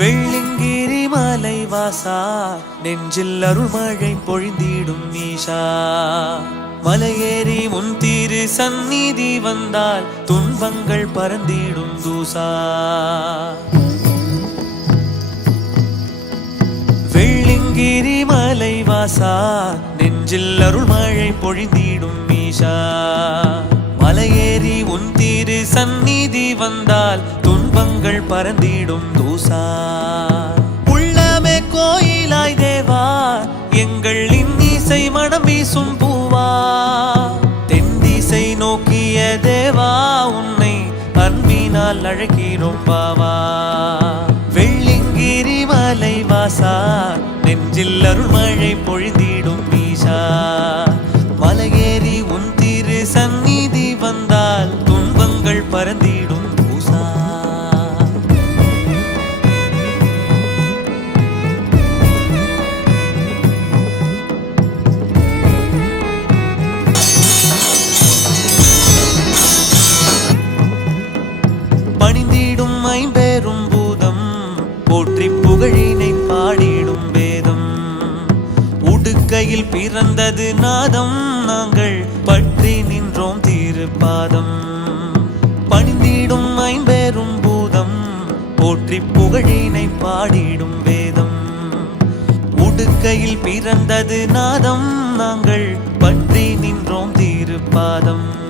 வெள்ளிங்கிரி மலை வாசா நெஞ்சில் அருள்மழை பொழிந்திடும் ஈஷா மலையேறி முன் தீரு சந்நிதி வந்தால் துன்பங்கள் பறந்திடும் தூசா. வெள்ளிங்கிரி மலை வாசா நெஞ்சில் அருள்மழை பொழிந்திடும் ஈஷா மலையேறி உன் தீரு சந்நிதி வந்தால் துன்பங்கள் பறந்திடும் தூசா. உள்ளமே கோயிலாய் தேவா எங்கள் இன்னிசை மனம் வீசும் பூவா. தென்திசை நோக்கிய தேவா உன்னை அன்பினால் அழைக்கிறோம் பாவா. வெள்ளிங்கிரி மலை வாசா நெஞ்சில் அருள்மழை பொழிந்திடும் ஈஷா போற்றி புகழினை பாடிடும் வேதம். உடுக்கையில் பிறந்தது நாதம். நாங்கள் பற்றி நின்றோம் திருப்பாதம். பணிந்திடும் ஐம்பெரும் பூதம். போற்றி புகழினை பாடிடும் வேதம். உடுக்கையில் பிறந்தது நாதம். நாங்கள் பற்றி நின்றோம் திருப்பாதம்.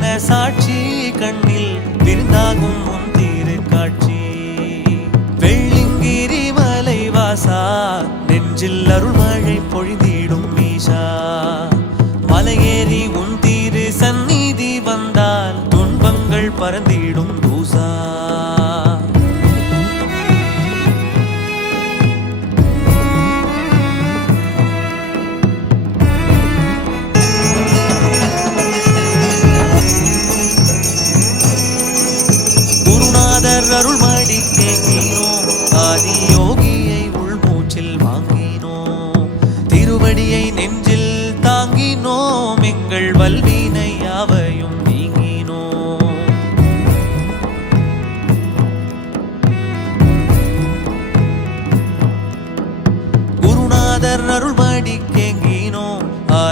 உயிரான சாட்சி கண்ணில் விருந்தாகும் உன் தீரு காட்சி வெள்ளிங்கிரி மலை வாசா நெஞ்சில் அருள்மழை பொழிந்திடும் மீசா. மலையேறி உன் தீரு சந்நிதி வந்தால் துன்பங்கள் பறந்திடும்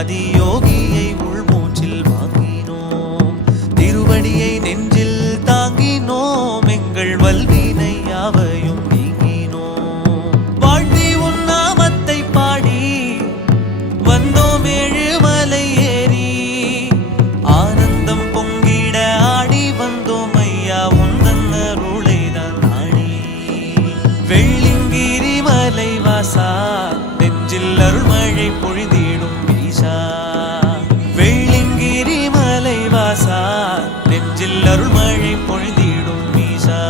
ஆதியோகியை உள்மூச்சில் வாங்கினோம். திருவடியை நெஞ்சில் தாங்கினோம். எங்கள் வல்வினை யாவையும் நீங்கினோம் வாழ்த்தி உன் நாமத்தை பாடி வந்தோம் ஏழுமலை ஏறி. ஆனந்தம் பொங்கிட ஆடி வந்தோம் ஐயா உந்தன் அருளை தான் வெள்ளிங்கிரி மலை வாசா நெஞ்சில் அருள்மழை பொழுதி மனத்தில் அருள் மழை பொழுதிடும் மீசா.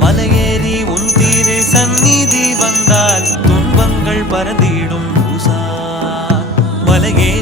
மலையேறி உன் தீரு சந்நிதி வந்தால் துன்பங்கள் பறந்திடும் மலையேறி